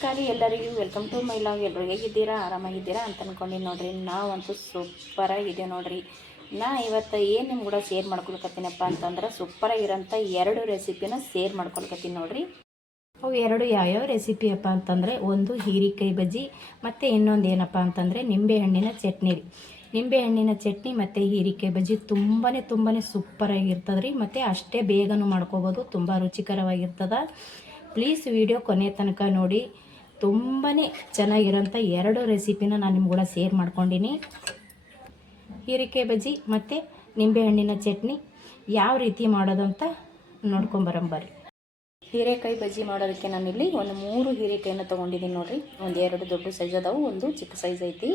ನಮಸ್ಕಾರ ಎಲ್ಲರಿಗೂ welcome to my love. ಎಲ್ಲರೂ ಹೇಗಿದ್ದೀರಾ, ಆರಾಮಾಗಿದ್ದೀರಾ ಅಂತ ಅಂದ್ಕೊಂಡಿನಿ ನೋಡ್ರಿ. ನಾವಂತೂ ಸೂಪರಾಗಿದ್ದೀವಿ ನೋಡ್ರಿ. ನಾ ಇವತ್ತು ಏನು ನಿಮ್ಮ ಕೂಡ ಶೇರ್ ಮಾಡ್ಕೊಳ್ಕತ್ತೀನಪ್ಪ ಅಂತಂದ್ರೆ ಸೂಪರಾಗಿರೋಂಥ 2 ರೆಸಿಪಿನ ಶೇರ್ ಮಾಡ್ಕೊಳ್ಕತ್ತೀನಿ ನೋಡ್ರಿ. ಅವು 2 ಯಾವ್ಯಾವ ರೆಸಿಪಿ ಅಪ್ಪ ಅಂತಂದರೆ, ಒಂದು ಹೀರೆಕಾಯಿ ಬಜ್ಜಿ ಮತ್ತು ಇನ್ನೊಂದು ಏನಪ್ಪ ಅಂತಂದರೆ ನಿಂಬೆಹಣ್ಣಿನ ಚಟ್ನಿ ರೀ. ನಿಂಬೆಹಣ್ಣಿನ ಚಟ್ನಿ ಮತ್ತು ಹೀರೆಕಾಯಿ ಬಜ್ಜಿ ತುಂಬಾ ಸೂಪರಾಗಿರ್ತದೆ ರೀ. ಮತ್ತು ಅಷ್ಟೇ ಬೇಗನೂ ಮಾಡ್ಕೋಬೋದು, ತುಂಬ ರುಚಿಕರವಾಗಿರ್ತದೆ. ಪ್ಲೀಸ್ ವಿಡಿಯೋ ಕೊನೆ ತನಕ ನೋಡಿ. ತುಂಬಾ ಚೆನ್ನಾಗಿರೋಂಥ 2 ರೆಸಿಪಿನ ನಾನು ನಿಮ್ಗೂಡ ಶೇರ್ ಮಾಡ್ಕೊಂಡಿನಿ. ಹೀರೆಕಾಯಿ ಬಜ್ಜಿ ಮತ್ತು ನಿಂಬೆಹಣ್ಣಿನ ಚಟ್ನಿ ಯಾವ ರೀತಿ ಮಾಡೋದಂತ ನೋಡ್ಕೊಂಬರಂಬರ್ರಿ. ಹೀರೆಕಾಯಿ ಬಜ್ಜಿ ಮಾಡೋದಕ್ಕೆ ನಾನಿಲ್ಲಿ ಒಂದು 3 ಹೀರೆಕಾಯಿನ ತೊಗೊಂಡಿದ್ದೀನಿ ನೋಡಿರಿ. ಒಂದು 2 ದೊಡ್ಡ ಸೈಜ್ ಅದಾವು, ಒಂದು ಚಿಕ್ಕ ಸೈಜ್ ಐತಿ.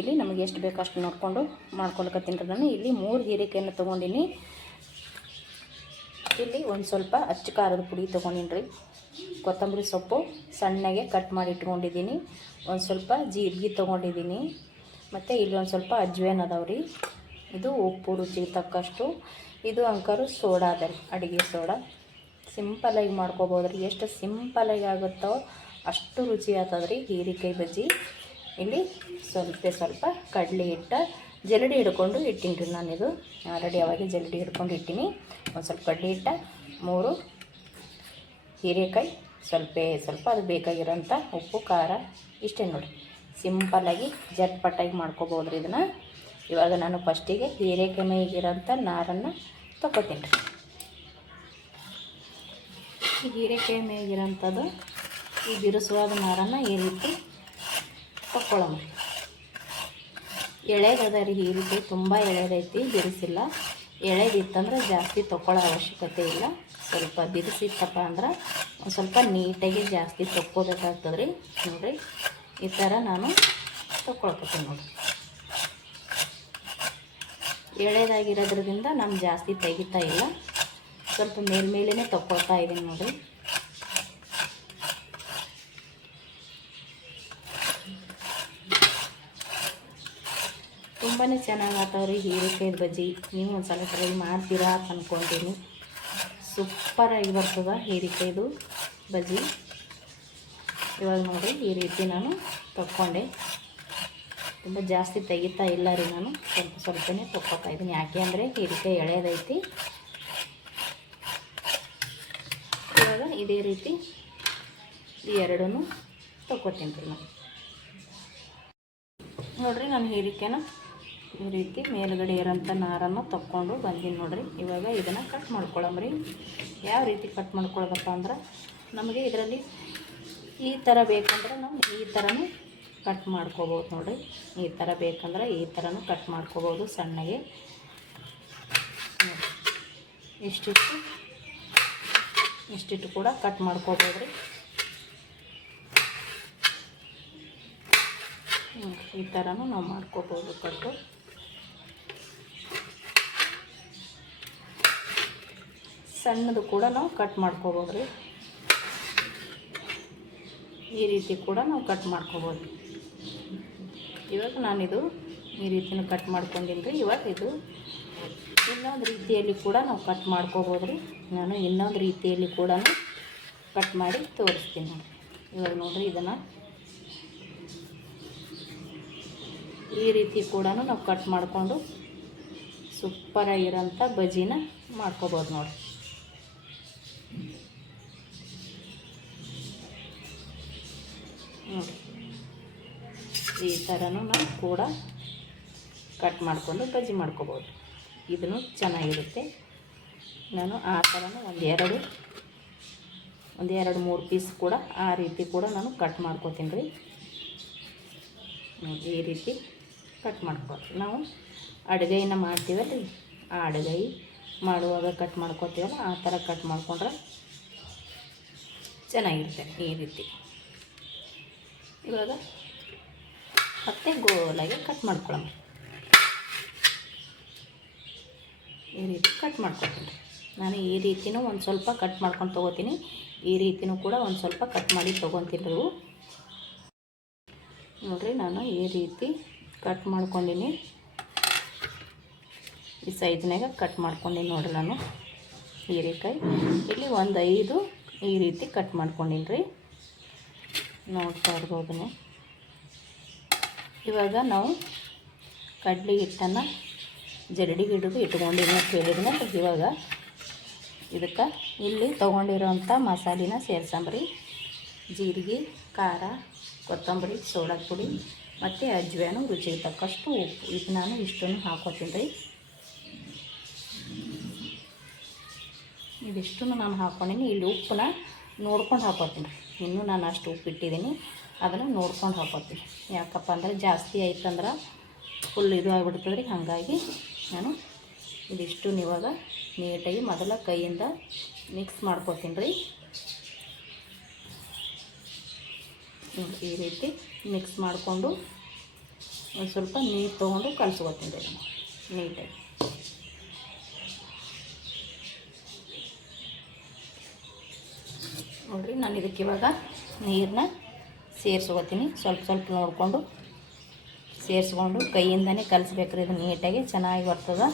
ಇಲ್ಲಿ ನಮಗೆ ಎಷ್ಟು ಬೇಕು ಅಷ್ಟು ನೋಡಿಕೊಂಡು ಮಾಡ್ಕೊಳ್ಕತ್ತೀನಿ ರೀ. ನಾನು ಇಲ್ಲಿ 3 ಹೀರೆಕಾಯಿನ ತೊಗೊಂಡಿನಿ. ಇಲ್ಲಿ ಒಂದು ಸ್ವಲ್ಪ ಅಚ್ಚ ಖಾರದ ಪುಡಿ ತೊಗೊಂಡಿನಿ ರೀ. ಕೊತ್ತಂಬರಿ ಸೊಪ್ಪು ಸಣ್ಣಗೆ ಕಟ್ ಮಾಡಿ ಇಟ್ಕೊಂಡಿದ್ದೀನಿ. ಒಂದು ಸ್ವಲ್ಪ ಜೀರಿಗೆ ತೊಗೊಂಡಿದ್ದೀನಿ. ಮತ್ತು ಇಲ್ಲಿ ಒಂದು ಸ್ವಲ್ಪ ಅಜ್ವೇನ್ ಅದಾವ್ರಿ. ಇದು ಉಪ್ಪು ರುಚಿಗೆ ತಕ್ಕಷ್ಟು. ಇದು ಅಂಕರು ಸೋಡಾ ಅದ ರೀ, ಅಡುಗೆ ಸೋಡಾ. ಸಿಂಪಲಾಗಿ ಮಾಡ್ಕೋಬೋದು ರೀ. ಎಷ್ಟು ಸಿಂಪಲಾಗಿ ಆಗುತ್ತೋ ಅಷ್ಟು ರುಚಿ ಆಗ್ತದೆ ರೀ ಹೀರೆಕಾಯಿ ಬಜ್ಜಿ. ಇಲ್ಲಿ ಸ್ವಲ್ಪ ಕಡಲೆ ಹಿಟ್ಟು ಜರಡಿ ಹಿಡ್ಕೊಂಡು ಇಟ್ಟೀನಿ ರೀ. ನಾನಿದು ಆಲ್ರೆಡಿ ಅವಾಗೆ ಜರಡಿ ಹಿಡ್ಕೊಂಡು ಇಟ್ಟೀನಿ. ಒಂದು ಸ್ವಲ್ಪ ಕಡಲೆ ಹಿಟ್ಟು, 3 ಹೀರೆಕಾಯಿ, ಸ್ವಲ್ಪ ಅದು ಬೇಕಾಗಿರೋಂಥ ಉಪ್ಪು ಖಾರ, ಇಷ್ಟೇ ನೋಡಿ. ಸಿಂಪಲ್ಲಾಗಿ ಜಟ್ಪಟ್ಟಾಗಿ ಮಾಡ್ಕೋಬೋದು ರೀ ಇದನ್ನು. ಇವಾಗ ನಾನು ಫಸ್ಟಿಗೆ ಹೀರೆಕಾಯಿ ಮೇಗಿರೋಂಥ ನಾರನ್ನು ತೊಗೊತೀನಿ ರೀ. ಈ ಹೀರೆಕಾಯಿ ಮೇಗಿರೋಂಥದ್ದು ಈ ಬಿರುಸುವಾದ ನಾರನ್ನು ಈ ರೀತಿ ತೊಗೊಳ್ಳೋಣ. ಎಳೆದದ ರೀ ಹೀರೆಕಾಯಿ, ತುಂಬ ಎಳೆದೈತಿ, ಬಿರುಸಿಲ್ಲ. ಎಳೆದಿತ್ತಂದ್ರೆ ಜಾಸ್ತಿ ತೊಗೊಳ್ಳೋ ಅವಶ್ಯಕತೆ ಇಲ್ಲ. ಸ್ವಲ್ಪ ಬಿರುಸಿತ್ತಪ್ಪ ಅಂದ್ರೆ ಒಂದು ಸ್ವಲ್ಪ ನೀಟಾಗಿ ಜಾಸ್ತಿ ತೊಕ್ಕೋಬೇಕಾಗ್ತದೆ ರೀ. ನೋಡಿರಿ, ಈ ಥರ ನಾನು ತೊಗೊಳ್ಕೊತೀನಿ ನೋಡಿರಿ. ಎಳೆದಾಗಿರೋದ್ರಿಂದ ನಾನು ಜಾಸ್ತಿ ತೆಗಿತಾ ಇಲ್ಲ, ಸ್ವಲ್ಪ ಮೇಲ್ಮೇಲೇ ತೊಗೊಳ್ತಾ ಇದ್ದೀನಿ ನೋಡಿರಿ. ತುಂಬಾ ಚೆನ್ನಾಗಿ ಆಗ್ತಾವ್ರಿ ಹೀರೆಕಾಯಿ ಬಜ್ಜಿ. ನೀವು ಒಂದು ಸಲ ಟ್ರೈ ಮಾಡ್ತೀರಾ ಅಂತ ಅಂದ್ಕೊಂತೀನಿ. ಸೂಪರಾಗಿ ಬರ್ತದೆ ಹೀರೆಕಾಯ್ದು ಬಜ್ಜಿ. ಇವಾಗ ನೋಡಿ ಈ ರೀತಿ ನಾನು ತೊಗೊಂಡೆ. ತುಂಬ ಜಾಸ್ತಿ ತೆಗಿತಾ ಇಲ್ಲ ರೀ, ನಾನು ಸ್ವಲ್ಪನೇ ತೊಗೊಳ್ತಾ ಇದ್ದೀನಿ. ಯಾಕೆ ಅಂದರೆ ಹೀರೆಕಾಯಿ ಎಳೆದೈತಿ. ಇವಾಗ ಇದೇ ರೀತಿ ಈ 2 ತೊಗೊತೀನಿ ರೀ ನಾನು. ನೋಡಿರಿ, ನಾನು ಹೀರೆಕಾಯಿನ ಈ ರೀತಿ ಮೇಲುಗಡೆ ಇರೋಂಥ ನಾರನ್ನು ತೊಗೊಂಡು ಬಂದೀನಿ ನೋಡಿರಿ. ಇವಾಗ ಇದನ್ನು ಕಟ್ ಮಾಡ್ಕೊಳ್ಳೋಮ್ರಿ. ಯಾವ ರೀತಿ ಕಟ್ ಮಾಡ್ಕೊಳ್ಬೇಕ ಅಂದ್ರೆ, ನಮಗೆ ಇದರಲ್ಲಿ ಈ ಥರ ಬೇಕಂದ್ರೆ ನಾವು ಈ ಥರನೂ ಕಟ್ ಮಾಡ್ಕೋಬೋದು ನೋಡಿರಿ. ಈ ಥರ ಬೇಕಂದ್ರೆ ಈ ಥರನೂ ಕಟ್ ಮಾಡ್ಕೋಬೋದು ಸಣ್ಣಗೆ. ಇಷ್ಟಿಟ್ಟು ಕೂಡ ಕಟ್ ಮಾಡ್ಕೋಬೋದು ರೀ. ಈ ಥರನೂ ನಾವು ಮಾಡ್ಕೋಬೋದು ಕಟ್ಟು. ಸಣ್ಣದು ಕೂಡ ನಾವು ಕಟ್ ಮಾಡ್ಕೋಬೋದು ರೀ. ಈ ರೀತಿ ಕೂಡ ನಾವು ಕಟ್ ಮಾಡ್ಕೋಬೋದು. ಇವಾಗ ನಾನಿದು ಈ ರೀತಿನೂ ಕಟ್ ಮಾಡ್ಕೊಂಡಿನಿ ರೀ. ಇವಾಗ ಇದು ಇನ್ನೊಂದು ರೀತಿಯಲ್ಲಿ ಕೂಡ ನಾವು ಕಟ್ ಮಾಡ್ಕೋಬೋದು ರೀ. ನಾನು ಇನ್ನೊಂದು ರೀತಿಯಲ್ಲಿ ಕೂಡ ಕಟ್ ಮಾಡಿ ತೋರಿಸ್ತೀನಿ ನೋಡಿ. ಇವಾಗ ನೋಡಿರಿ, ಇದನ್ನು ಈ ರೀತಿ ಕೂಡ ನಾವು ಕಟ್ ಮಾಡಿಕೊಂಡು ಸೂಪರಾಗಿರೋಂಥ ಬಜ್ಜಿನ ಮಾಡ್ಕೋಬೋದು ನೋಡಿ. ಈ ಥರನೂ ನಾವು ಕೂಡ ಕಟ್ ಮಾಡಿಕೊಂಡು ಬಜ್ಜಿ ಮಾಡ್ಕೋಬೋದು. ಇದನ್ನು ಚೆನ್ನಾಗಿರುತ್ತೆ. ನಾನು ಆ ಥರನೂ ಒಂದು 2-3 ಪೀಸ್ ಕೂಡ ಆ ರೀತಿ ಕೂಡ ನಾನು ಕಟ್ ಮಾಡ್ಕೋತೀನಿ ರೀ. ಈ ರೀತಿ ಕಟ್ ಮಾಡ್ಕೋತೀವಿ. ನಾವು ಅಡುಗೆನ ಮಾಡ್ತೀವಲ್ಲ ರೀ, ಆ ಅಡುಗೆ ಮಾಡುವಾಗ ಕಟ್ ಮಾಡ್ಕೋತೀವಲ್ಲ ಆ ಥರ ಕಟ್ ಮಾಡ್ಕೊಂಡ್ರೆ ಚೆನ್ನಾಗಿರುತ್ತೆ ಈ ರೀತಿ. ಇವಾಗ ಮತ್ತೆ ಗೋಲಾಗಿ ಕಟ್ ಮಾಡ್ಕೊಳ್ಳೋಣ. ಈ ರೀತಿ ಕಟ್ ಮಾಡ್ಕೊತೀನಿ. ನಾನು ಈ ರೀತಿನೂ ಒಂದು ಸ್ವಲ್ಪ ಕಟ್ ಮಾಡ್ಕೊಂಡು ತೊಗೋತೀನಿ. ಈ ರೀತಿನೂ ಕೂಡ ಒಂದು ಸ್ವಲ್ಪ ಕಟ್ ಮಾಡಿ ತೊಗೊತೀನಿ ರೀ. ನೋಡಿರಿ, ನಾನು ಈ ರೀತಿ ಕಟ್ ಮಾಡ್ಕೊಂಡಿನಿ. ಈ ಸೈಜ್ನಾಗ ಕಟ್ ಮಾಡ್ಕೊಂಡಿನಿ ನೋಡಿರಿ ನಾನು ಹೀರೆಕಾಯಿ. ಇಲ್ಲಿ ಒಂದು 5 ಈ ರೀತಿ ಕಟ್ ಮಾಡ್ಕೊಂಡಿನಿ ರೀ. ನೋಡ್ತಾ ಇರ್ಬೋದು ನೀವು. ಇವಾಗ ನಾವು ಕಡಲೆ ಹಿಟ್ಟನ್ನು ಜರಡಿ ಹಿಡಿದು ಇಟ್ಕೊಂಡಿನ ಕೇಳಿದ್ನ. ಇವಾಗ ಇದಕ್ಕೆ ಇಲ್ಲಿ ತೊಗೊಂಡಿರೋಂಥ ಮಸಾಲಿನ ಸೇರ್ಸಂಬ್ರಿ. ಜೀರಿಗೆ, ಖಾರ, ಕೊತ್ತಂಬರಿ, ಸೋಡಾ ಪುಡಿ ಮತ್ತು ಅಜ್ವಾನು, ರುಚಿಗೆ ತಕ್ಕಷ್ಟು ಉಪ್ಪು. ಇದು ನಾನು ಇಷ್ಟನ್ನು ಹಾಕೋತೀನಿ ರೀ. ಇದಿಷ್ಟನ್ನು ನಾನು ಹಾಕ್ಕೊಂಡಿನಿ. ಇಲ್ಲಿ ಉಪ್ಪನ್ನ ನೋಡ್ಕೊಂಡು ಹಾಕೋತೀನಿ ರೀ. ಇನ್ನೂ ನಾನು ಅಷ್ಟು ಉಪ್ಪು ಇಟ್ಟಿದ್ದೀನಿ, ಅದನ್ನು ನೋಡ್ಕೊಂಡು ಹಾಕೋತೀನಿ. ಯಾಕಪ್ಪ ಅಂದರೆ ಜಾಸ್ತಿ ಆಯ್ತಂದ್ರೆ ಫುಲ್ ಇದು ಆಗಿಬಿಡ್ತದೆ ರೀ. ಹಾಗಾಗಿ ನಾನು ಇದಿಷ್ಟು ಇವಾಗ ನೀಟಾಗಿ ಮೊದಲ ಕೈಯಿಂದ ಮಿಕ್ಸ್ ಮಾಡ್ಕೊತೀನಿ ರೀ. ಈ ರೀತಿ ಮಿಕ್ಸ್ ಮಾಡಿಕೊಂಡು ಒಂದು ಸ್ವಲ್ಪ ನೀರು ತೊಗೊಂಡು ಕಲಸ್ಕೊತೀನಿ ರೀ ನೀಟಾಗಿ. ನೋಡಿರಿ, ನಾನು ಇದಕ್ಕೆ ಇವಾಗ ನೀರನ್ನ ಸೇರಿಸ್ಕೊತೀನಿ. ಸ್ವಲ್ಪ ಸ್ವಲ್ಪ ನೋಡಿಕೊಂಡು ಸೇರಿಸ್ಕೊಂಡು ಕೈಯಿಂದನೇ ಕಲಿಸ್ಬೇಕ್ರಿ. ಇದು ನೀಟಾಗಿ ಚೆನ್ನಾಗಿ ಬರ್ತದೆ.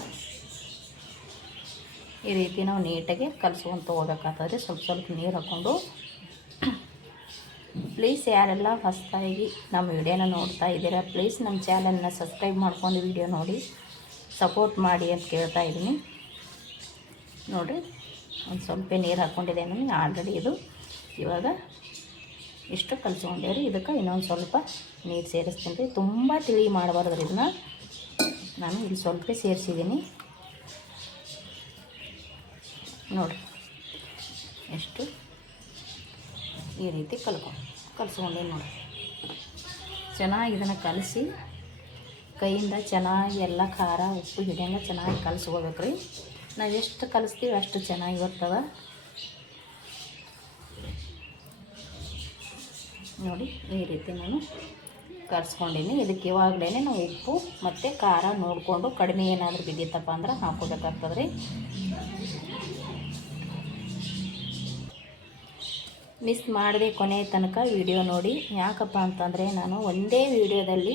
ಈ ರೀತಿ ನಾವು ನೀಟಾಗಿ ಕಲಿಸ್ಕೊಂತ ಹೋಗ್ಬೇಕಾಗ್ತದೆ. ಸ್ವಲ್ಪ ಸ್ವಲ್ಪ ನೀರು ಹಾಕ್ಕೊಂಡು. ಪ್ಲೀಸ್ ಯಾರೆಲ್ಲ ಹೊಸದಾಗಿ ನಮ್ಮ ವಿಡಿಯೋನ ನೋಡ್ತಾ ಇದ್ದೀರಾ, ಪ್ಲೀಸ್ ನಮ್ಮ ಚಾನಲ್ನ ಸಬ್ಸ್ಕ್ರೈಬ್ ಮಾಡ್ಕೊಂಡು ವಿಡಿಯೋ ನೋಡಿ ಸಪೋರ್ಟ್ ಮಾಡಿ ಅಂತ ಕೇಳ್ತಾ ಇದ್ದೀನಿ. ನೋಡಿರಿ, ಒಂದು ಸ್ವಲ್ಪ ನೀರು ಹಾಕ್ಕೊಂಡಿದ್ದೆ ನಾನು ಆಲ್ರೆಡಿ. ಇದು ಇವಾಗ ಇಷ್ಟು ಕಲಿಸ್ಕೊಂಡೇವ್ರಿ. ಇದಕ್ಕೆ ಇನ್ನೊಂದು ಸ್ವಲ್ಪ ನೀರು ಸೇರಿಸ್ತೀನಿ ರೀ. ತುಂಬ ತಿಳಿ ಮಾಡಬಾರ್ದು ರೀ. ಇದನ್ನ ನಾನು ಇಲ್ಲಿ ಸ್ವಲ್ಪ ಸೇರಿಸಿದ್ದೀನಿ ನೋಡಿರಿ. ಎಷ್ಟು ಈ ರೀತಿ ಕಲಿಸ್ಕೊಂಡೇನು ನೋಡಿ. ಚೆನ್ನಾಗಿ ಇದನ್ನು ಕಲಸಿ ಕೈಯಿಂದ ಚೆನ್ನಾಗಿ ಎಲ್ಲ ಖಾರ ಉಪ್ಪು ಹಿಡಿಯಂಗೆ ಚೆನ್ನಾಗಿ ಕಲಿಸ್ಕೋಬೇಕು ರೀ. ನಾವು ಎಷ್ಟು ಕಲಿಸ್ತೀವಿ ಅಷ್ಟು ಚೆನ್ನಾಗಿ ಬರ್ತವೆ ನೋಡಿ. ಈ ರೀತಿ ನಾನು ಕಲಿಸ್ಕೊಂಡಿನಿ. ಇದಕ್ಕೆ ಇವಾಗಲೇ ನಾವು ಉಪ್ಪು ಮತ್ತು ಖಾರ ನೋಡಿಕೊಂಡು ಕಡಿಮೆ ಏನಾದರೂ ಬಿದ್ದಿತ್ತಪ್ಪ ಅಂದ್ರೆ ಹಾಕೋಬೇಕಾಗ್ತದೆ ರೀ. ಮಿಸ್ ಮಾಡದೆ ಕೊನೆ ತನಕ ವಿಡಿಯೋ ನೋಡಿ. ಯಾಕಪ್ಪ ಅಂತಂದರೆ ನಾನು ಒಂದೇ ವಿಡಿಯೋದಲ್ಲಿ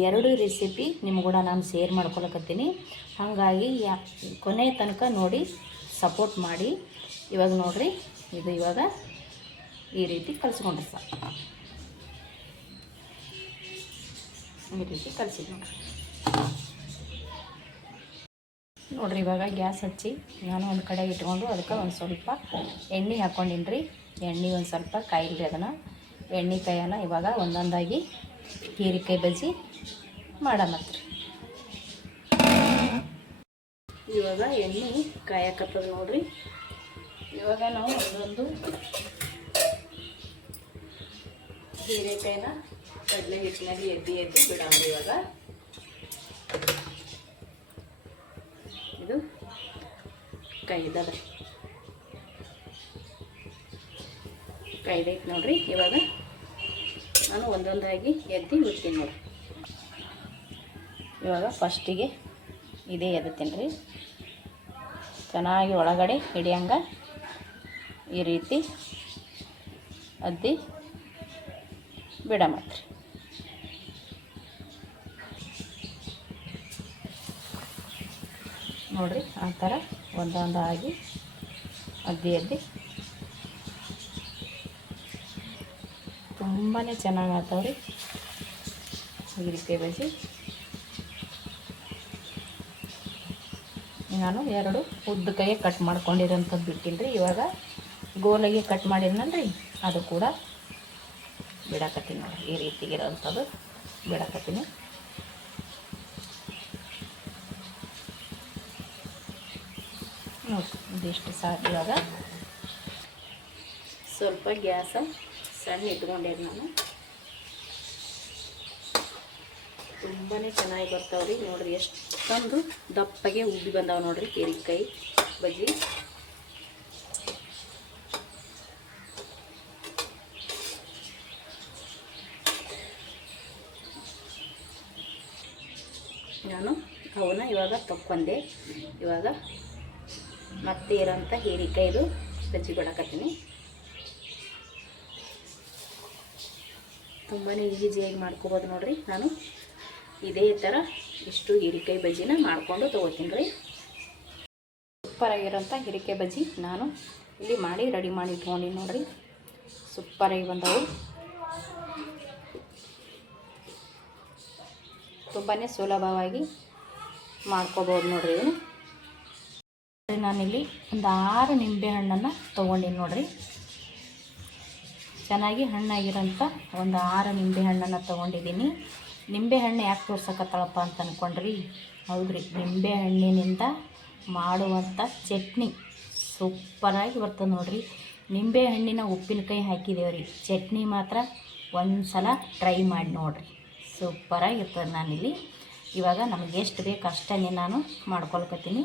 2 ರೆಸಿಪಿ ನಿಮ್ಗೂಡ ನಾನು ಶೇರ್ ಮಾಡ್ಕೊಳಕತ್ತೀನಿ. ಹಾಗಾಗಿ ಕೊನೆ ತನಕ ನೋಡಿ ಸಪೋರ್ಟ್ ಮಾಡಿ. ಇವಾಗ ನೋಡಿರಿ, ಇದು ಇವಾಗ ಈ ರೀತಿ ಕಲಿಸ್ಕೊಂಡ್ರೆ ಸಾಕು. ಈ ರೀತಿ ಕಲಿಸಿದ್ದು ನೋಡಿರಿ. ಇವಾಗ ಗ್ಯಾಸ್ ಹಚ್ಚಿ ನಾನು ಒಂದು ಕಡೆ ಇಟ್ಕೊಂಡು ಅದಕ್ಕೆ ಒಂದು ಸ್ವಲ್ಪ ಎಣ್ಣೆ ಹಾಕ್ಕೊಂಡಿನಿ ರೀ. ಎಣ್ಣೆ ಒಂದು ಸ್ವಲ್ಪ ಕಾಯಿಲ್ರಿ. ಅದನ್ನು ಎಣ್ಣೆ ಕಾಯನ್ನ ಇವಾಗ ಒಂದೊಂದಾಗಿ ಹೀರೆಕಾಯಿ ಬಜ್ಜಿ ಮಾಡಮತ್ರಿ. ಇವಾಗ ಎಣ್ಣೆ ಕಾಯಕತ್ತದ ನೋಡಿರಿ. ಇವಾಗ ನಾವು ಒಂದೊಂದು ಹೀರೆಕಾಯಿನ ಕಡಲೆ ಹಿಟ್ಟಿನಲ್ಲಿ ಎದ್ದು ಬಿಡೋಣ. ಇವಾಗ ಇದು ಕೈದದ್ರಿ, ಕೈದೈತೆ ನೋಡಿರಿ. ಇವಾಗ ನಾನು ಒಂದೊಂದಾಗಿ ಎದ್ದು ಬಿಡ್ತೀನಿ ನೋಡಿ. ಇವಾಗ ಫಸ್ಟಿಗೆ ಇದೇ ಎದ್ತೀನಿ ರೀ. ಚೆನ್ನಾಗಿ ಒಳಗಡೆ ಹಿಡಿಯಂಗ ಈ ರೀತಿ ಅದ್ದಿ ಬಿಡಮತ್ರಿ. ನೋಡಿರಿ, ಆ ಥರ ಒಂದೊಂದಾಗಿ ಅದ್ದಿ ತುಂಬಾ ಚೆನ್ನಾಗಿ ಆಗ್ತಾವ್ರಿ ಹೀರೆಕಾಯಿ ಬಜ್ಜಿ. ನಾನು 2 ಉದ್ದ ಕೈಗೆ ಕಟ್ ಮಾಡ್ಕೊಂಡಿರೋಂಥದ್ದು ಬಿಟ್ಟಿನಿ ರೀ. ಇವಾಗ ಗೋಲಾಗಿ ಕಟ್ ಮಾಡಿದ್ನಲ್ರಿ, ಅದು ಕೂಡ ಬಿಡಕತ್ತೀನಿ ನೋಡಿ. ಈ ರೀತಿಗಿರೋಂಥದ್ದು ಬಿಡಕತ್ತೀನಿ. ನೋಡಿ, ಇದಿಷ್ಟು ಸಾಕು. ಇವಾಗ ಸ್ವಲ್ಪ ಗ್ಯಾಸ ಸಣ್ಣ ಇಟ್ಕೊಂಡೇನು ನಾನು. ತುಂಬಾ ಚೆನ್ನಾಗಿ ಬರ್ತಾವ್ರಿ. ನೋಡಿರಿ, ಎಷ್ಟೊಂದು ದಪ್ಪಗೆ ಉಬ್ಬಿ ಬಂದಾವೆ ನೋಡಿರಿ ಹೀರೆಕಾಯಿ ಬಜ್ಜಿ. ನಾನು ಅವನ್ನ ಇವಾಗ ತಕ್ಕೊಂಡೆ. ಇವಾಗ ಮತ್ತೆ ಇರೋಂಥ ಹೀರೆಕಾಯಿದು ಬಜ್ಜಿ ಬಿಡಕತ್ತೀನಿ. ತುಂಬಾ ಈಸಿಯಾಗಿ ಮಾಡ್ಕೋಬೋದು ನೋಡಿರಿ. ನಾನು ಇದೇ ಥರ ಇಷ್ಟು ಹೀರೆಕಾಯಿ ಬಜ್ಜಿನ ಮಾಡಿಕೊಂಡು ತೊಗೋತೀನಿ ರೀ. ಸೂಪರಾಗಿರೋಂಥ ಹೀರೆಕಾಯಿ ಬಜ್ಜಿ ನಾನು ಇಲ್ಲಿ ಮಾಡಿ ರೆಡಿ ಮಾಡಿ ಇಟ್ಕೊಂಡಿನಿ ನೋಡಿರಿ. ಸೂಪರಾಗಿ ಬಂದವು. ತುಂಬಾ ಸುಲಭವಾಗಿ ಮಾಡ್ಕೋಬೋದು ನೋಡಿರಿ. ಇದನ್ನು ನಾನಿಲ್ಲಿ ಒಂದು 6 ನಿಂಬೆಹಣ್ಣನ್ನು ತೊಗೊಂಡಿನಿ ನೋಡಿರಿ. ಚೆನ್ನಾಗಿ ಹಣ್ಣಾಗಿರೋಂಥ ಒಂದು 6 ನಿಂಬೆಹಣ್ಣನ್ನು ತೊಗೊಂಡಿದ್ದೀನಿ. ನಿಂಬೆಹಣ್ಣು ಯಾಕೆ ತೋರ್ಸಕತ್ತಳಪ್ಪ ಅಂತ ಅಂದ್ಕೊಂಡ್ರಿ? ಹೌದ್ರಿ, ನಿಂಬೆಹಣ್ಣಿನಿಂದ ಮಾಡುವಂಥ ಚಟ್ನಿ ಸೂಪರಾಗಿ ಬರ್ತದೆ ನೋಡಿರಿ. ನಿಂಬೆಹಣ್ಣಿನ ಉಪ್ಪಿನಕಾಯಿ ಹಾಕಿದ್ದೇವೆ ರೀ. ಚಟ್ನಿ ಮಾತ್ರ ಒಂದು ಸಲ ಟ್ರೈ ಮಾಡಿ ನೋಡಿರಿ, ಸೂಪರಾಗಿರ್ತದೆ. ನಾನಿಲ್ಲಿ ಇವಾಗ ನಮಗೆ ಎಷ್ಟು ಬೇಕು ಅಷ್ಟನ್ನೇ ನಾನು ಮಾಡ್ಕೊಳ್ಕತ್ತೀನಿ.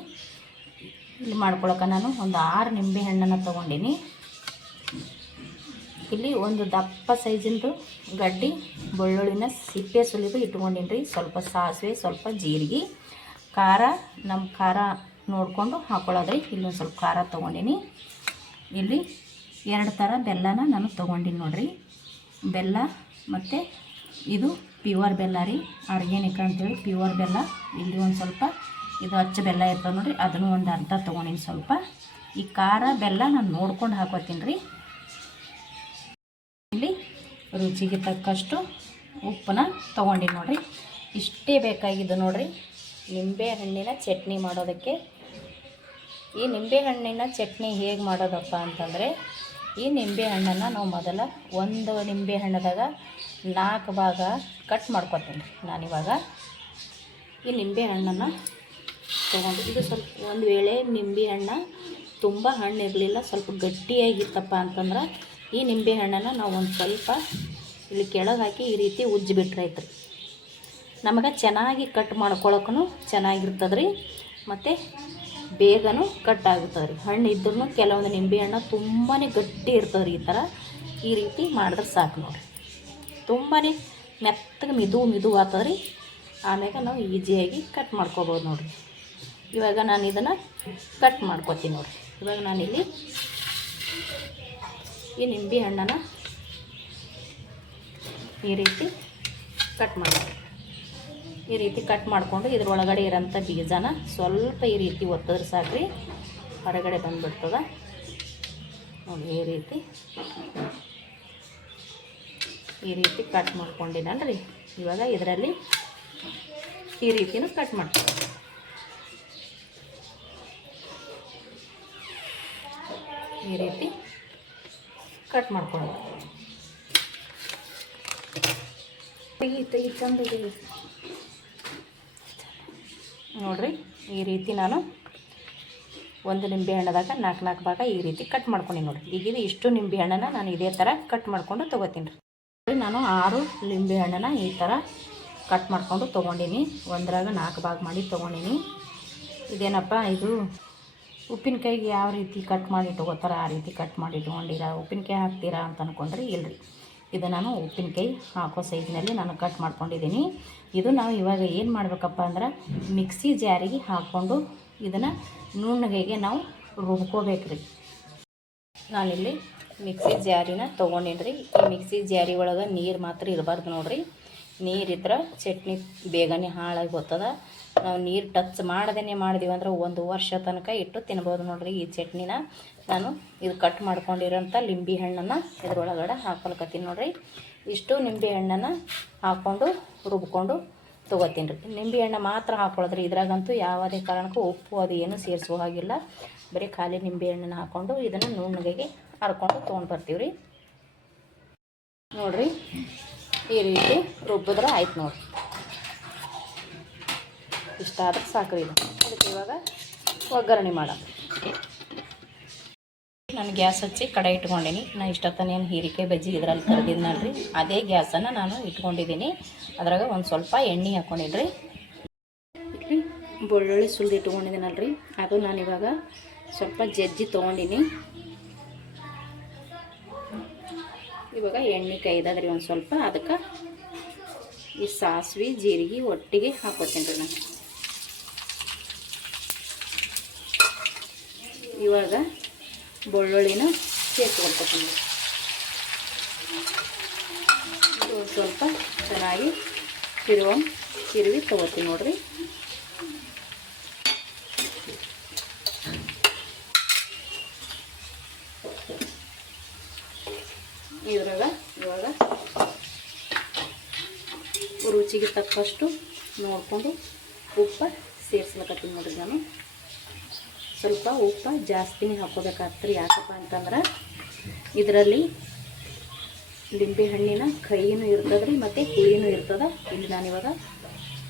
ಇಲ್ಲಿ ಮಾಡ್ಕೊಳಕ್ಕೆ ನಾನು ಒಂದು 6 ನಿಂಬೆಹಣ್ಣನ್ನು ತೊಗೊಂಡಿನಿ. ಇಲ್ಲಿ ಒಂದು ದಪ್ಪ ಸೈಜಿಂದು ಗಡ್ಡಿ ಬೆಳ್ಳುಳ್ಳಿನ ಸಿಪ್ಪೆ ಸುಲಿದು ಇಟ್ಕೊಂಡಿನಿ ರೀ. ಸ್ವಲ್ಪ ಸಾಸಿವೆ, ಸ್ವಲ್ಪ ಜೀರಿಗೆ, ಖಾರ ನಮ್ಮ ಖಾರ ನೋಡಿಕೊಂಡು ಹಾಕೊಳ್ಳೋದ್ರಿ. ಇಲ್ಲೊಂದು ಸ್ವಲ್ಪ ಖಾರ ತೊಗೊಂಡಿನಿ. ಇಲ್ಲಿ 2 ಥರ ಬೆಲ್ಲನ ನಾನು ತೊಗೊಂಡಿನಿ ನೋಡಿರಿ. ಬೆಲ್ಲ ಮತ್ತು ಇದು ಪ್ಯೂರ್ ಬೆಲ್ಲ ರೀ, ಆರ್ಗ್ಯಾನಿಕ್ ಅಂತೇಳಿ ಪ್ಯೂರ್ ಬೆಲ್ಲ. ಇಲ್ಲಿ ಒಂದು ಸ್ವಲ್ಪ ಇದು ಅಚ್ಚ ಬೆಲ್ಲ ಇರ್ತದೆ ನೋಡಿರಿ, ಅದನ್ನು ಒಂದು ಅರ್ಧ ತೊಗೊಂಡಿನಿ ಸ್ವಲ್ಪ. ಈ ಖಾರ ಬೆಲ್ಲ ನಾನು ನೋಡ್ಕೊಂಡು ಹಾಕೋತೀನಿ ರೀ. ಇಲ್ಲಿ ರುಚಿಗೆ ತಕ್ಕಷ್ಟು ಉಪ್ಪನ್ನ ತೊಗೊಂಡಿನಿ ನೋಡಿರಿ. ಇಷ್ಟೇ ಬೇಕಾಗಿದ್ದು ನೋಡಿರಿ ನಿಂಬೆಹಣ್ಣಿನ ಚಟ್ನಿ ಮಾಡೋದಕ್ಕೆ. ಈ ನಿಂಬೆಹಣ್ಣಿನ ಚಟ್ನಿ ಹೇಗೆ ಮಾಡೋದಪ್ಪ ಅಂತಂದರೆ, ಈ ನಿಂಬೆಹಣ್ಣನ್ನು ನಾವು ಮೊದಲ ಒಂದು ನಿಂಬೆಹಣ್ಣದಾಗ 4 ಭಾಗ ಕಟ್ ಮಾಡ್ಕೊತೀನಿ ರೀ. ನಾನಿವಾಗ ಈ ನಿಂಬೆಹಣ್ಣನ್ನು ತೊಗೊಂಡು, ಇದು ಸ್ವಲ್ಪ ಒಂದು ವೇಳೆ ನಿಂಬೆಹಣ್ಣು ತುಂಬ ಹಣ್ಣು ಇರಲಿಲ್ಲ, ಸ್ವಲ್ಪ ಗಟ್ಟಿಯಾಗಿತ್ತಪ್ಪ ಅಂತಂದ್ರೆ ಈ ನಿಂಬೆಹಣ್ಣನ್ನು ನಾವು ಒಂದು ಸ್ವಲ್ಪ ಇಲ್ಲಿ ಕೆಳಗೆ ಹಾಕಿ ಈ ರೀತಿ ಉಜ್ಜಿಬಿಟ್ರೈತ್ರಿ. ನಮಗೆ ಚೆನ್ನಾಗಿ ಕಟ್ ಮಾಡ್ಕೊಳಕ್ಕೂ ಚೆನ್ನಾಗಿರ್ತದೆ ರೀ, ಮತ್ತು ಬೇಗನೂ ಕಟ್ ಆಗುತ್ತದೆ ರೀ. ಹಣ್ಣು ಇದ್ರೂ ಕೆಲವೊಂದು ನಿಂಬೆಹಣ್ಣು ತುಂಬಾ ಗಟ್ಟಿ ಇರ್ತದೆ ರೀ. ಈ ರೀತಿ ಮಾಡಿದ್ರೆ ಸಾಕು ನೋಡಿರಿ. ತುಂಬಾ ಮೆತ್ತಗೆ ಮಿದು ಆಗ್ತದೆ ರೀ. ಆಮ್ಯಾಗ ನಾವು ಈಸಿಯಾಗಿ ಕಟ್ ಮಾಡ್ಕೊಬೋದು ನೋಡಿರಿ. ಇವಾಗ ನಾನು ಇದನ್ನು ಕಟ್ ಮಾಡ್ಕೊತೀನಿ ನೋಡಿರಿ. ಇವಾಗ ನಾನಿಲ್ಲಿ ಈ ನಿಂಬೆಹಣ್ಣನ್ನು ಈ ರೀತಿ ಕಟ್ ಮಾಡ್ತೀನಿ. ಈ ರೀತಿ ಕಟ್ ಮಾಡಿಕೊಂಡು ಇದ್ರೊಳಗಡೆ ಇರೋಂಥ ಬೀಜನ ಸ್ವಲ್ಪ ಈ ರೀತಿ ಒತ್ತಿದ್ರೆ ಸಾಕ್ರಿ, ಹೊರಗಡೆ ಬಂದುಬಿಡ್ತದೆ ನೋಡಿ. ಈ ರೀತಿ ಕಟ್ ಮಾಡ್ಕೊಂಡಿನಲ್ರಿ. ಇವಾಗ ಇದರಲ್ಲಿ ಈ ರೀತಿನೂ ಕಟ್ ಮಾಡ್ತೀನಿ. ಈ ರೀತಿ ಕಟ್ ಮಾಡ್ಕೊಳ್ಳೋದು. ತಂದು ನೋಡಿರಿ, ಈ ರೀತಿ ನಾನು ಒಂದು ನಿಂಬೆಹಣ್ಣದಾಗ 4 ಭಾಗ ಈ ರೀತಿ ಕಟ್ ಮಾಡ್ಕೊಂಡು ನೋಡಿರಿ. ಈಗ ಇದು ಇಷ್ಟು ನಿಂಬೆಹಣ್ಣನ್ನು ನಾನು ಇದೇ ಥರ ಕಟ್ ಮಾಡ್ಕೊಂಡು ತೊಗೋತೀನಿ ರೀ. ನಾನು 6 ನಿಂಬೆಹಣ್ಣನ್ನು ಈ ಥರ ಕಟ್ ಮಾಡ್ಕೊಂಡು ತೊಗೊಂಡಿನಿ. ಒಂದ್ರಾಗ 4 ಭಾಗ ಮಾಡಿ ತೊಗೊಂಡಿನಿ. ಇದೇನಪ್ಪ, ಇದು ಉಪ್ಪಿನಕಾಯಿಗೆ ಯಾವ ರೀತಿ ಕಟ್ ಮಾಡಿ ಇಟ್ಕೋತಾರ ಆ ರೀತಿ ಕಟ್ ಮಾಡಿ ಇಟ್ಕೊಂಡಿರ, ಉಪ್ಪಿನಕಾಯಿ ಹಾಕ್ತೀರಾ ಅಂತ ಅಂದ್ಕೊಂಡ್ರಿ. ಇಲ್ಲರಿ, ಇದು ನಾನು ಉಪ್ಪಿನಕಾಯಿ ಹಾಕೋ ಸೈಜ್ನಲ್ಲಿ ನಾನು ಕಟ್ ಮಾಡ್ಕೊಂಡಿದ್ದೀನಿ. ಇದು ನಾವು ಇವಾಗ ಏನು ಮಾಡಬೇಕಪ್ಪ ಅಂದ್ರೆ, ಮಿಕ್ಸಿ ಜಾರಿಗೆ ಹಾಕ್ಕೊಂಡು ಇದನ್ನು ನುಣ್ಣಗೆ ನಾವು ರುಬ್ಕೋಬೇಕು ರೀ. ನಾನಿಲ್ಲಿ ಮಿಕ್ಸಿ ಜಾರಿನ ತೊಗೊಂಡಿನಿ. ಈ ಮಿಕ್ಸಿ ಜಾರಿ ಒಳಗೆ ನೀರು ಮಾತ್ರ ಇರಬಾರ್ದು ನೋಡಿರಿ. ನೀರಿದ್ರೆ ಚಟ್ನಿ ಬೇಗನೆ ಹಾಳಾಗಿ ಹೋಗ್ತದೆ. ನಾವು ನೀರು ಟಚ್ ಮಾಡ್ದೇ ಮಾಡಿದೀವಿ ಅಂದ್ರೆ 1 ವರ್ಷ ತನಕ ಇಟ್ಟು ತಿನ್ಬೋದು ನೋಡಿರಿ. ಈ ಚಟ್ನಿನ ನಾನು ಇದು ಕಟ್ ಮಾಡ್ಕೊಂಡಿರೋಂಥ ಲಿಂಬೆ ಹಣ್ಣನ್ನು ಇದ್ರೊಳಗಡೆ ಹಾಕೊಳ್ಕತ್ತೀನಿ ನೋಡಿರಿ. ಇಷ್ಟು ನಿಂಬೆ ಹಣ್ಣನ್ನು ಹಾಕ್ಕೊಂಡು ರುಬ್ಕೊಂಡು ತೊಗೋತೀನಿ ರೀ. ನಿಂಬೆ ಹಣ್ಣು ಮಾತ್ರ ಹಾಕ್ಕೊಳ್ಳೋದ್ರಿ. ಇದ್ರಾಗಂತೂ ಯಾವುದೇ ಕಾರಣಕ್ಕೂ ಉಪ್ಪು ಅದು ಏನೂ ಸೇರಿಸೋ ಹಾಗಿಲ್ಲ. ಬರೀ ಖಾಲಿ ನಿಂಬೆ ಹಣ್ಣನ್ನು ಹಾಕ್ಕೊಂಡು ಇದನ್ನು ನುಣ್ಣಗೆ ಹರ್ಕೊಂಡು ತೊಗೊಂಡು ಬರ್ತೀವಿ ರೀ. ನೋಡಿರಿ, ಈ ರೀತಿ ರುಬ್ಬಿದ್ರೆ ಆಯ್ತು ನೋಡಿ. ಇಷ್ಟ ಆದ್ರೆ ಸಾಕ್ರಿ. ಇದು ಅದಕ್ಕೆ ಇವಾಗ ಒಗ್ಗರಣೆ ಮಾಡೋಣ. ನಾನು ಗ್ಯಾಸ್ ಹಚ್ಚಿ ಕಡಾಯಿ ಇಟ್ಕೊಂಡಿನಿ. ನಾನು ಇಷ್ಟೊತ್ತನೇನು ಹೀರಿಕಾಯಿ ಬಜ್ಜಿ ಇದರಲ್ಲಿ ಕರೆದಿದ್ನಲ್ರಿ, ಅದೇ ಗ್ಯಾಸನ್ನು ನಾನು ಇಟ್ಕೊಂಡಿದ್ದೀನಿ. ಅದ್ರಾಗ ಒಂದು ಸ್ವಲ್ಪ ಎಣ್ಣೆ ಹಾಕ್ಕೊಂಡಿದ್ರಿ. ಬೆಳ್ಳುಳ್ಳಿ ಸುಲಿದು ಇಟ್ಕೊಂಡಿದ್ದೀನಲ್ರಿ, ಅದು ನಾನಿವಾಗ ಸ್ವಲ್ಪ ಜಜ್ಜಿ ತೊಗೊಂಡಿನಿ. ಇವಾಗ ಎಣ್ಣೆ ಕೈದಾದ್ರಿ ಒಂದು ಸ್ವಲ್ಪ. ಅದಕ್ಕೆ ಈ ಸಾಸಿವೆ ಜೀರಿಗೆ ಒಟ್ಟಿಗೆ ಹಾಕೋತೀನಿ ರೀ ನಾನು. ಇವಾಗ ಬೆಳ್ಳುಳ್ಳಿನ ಸೇರಿಸ್ಕೊಳ್ತೀನಿ. ಇದು ಸ್ವಲ್ಪ ಚೆನ್ನಾಗಿ ತಿರುವಿ ತೊಗೋತೀನಿ ನೋಡಿರಿ. ಇವಾಗ ರುಚಿಗೆ ತಕ್ಕಷ್ಟು ನೋಡಿಕೊಂಡು ಉಪ್ಪು ಸೇರಿಸ್ಬೇಕತ್ತೀನಿ ನೋಡಿರಿ. ನಾನು ಸ್ವಲ್ಪ ಉಪ್ಪು ಜಾಸ್ತಿನೇ ಹಾಕ್ಕೋಬೇಕಾಗ್ತದೆ. ಯಾಕಪ್ಪ ಅಂತಂದ್ರೆ ಇದರಲ್ಲಿ ಲಿಂಬೆ ಹಣ್ಣಿನ ಕೈನೂ ಇರ್ತದೆ ಮತ್ತು ಹುಳಿನೂ ಇರ್ತದೆ. ಇಲ್ಲಿ ನಾನಿವಾಗ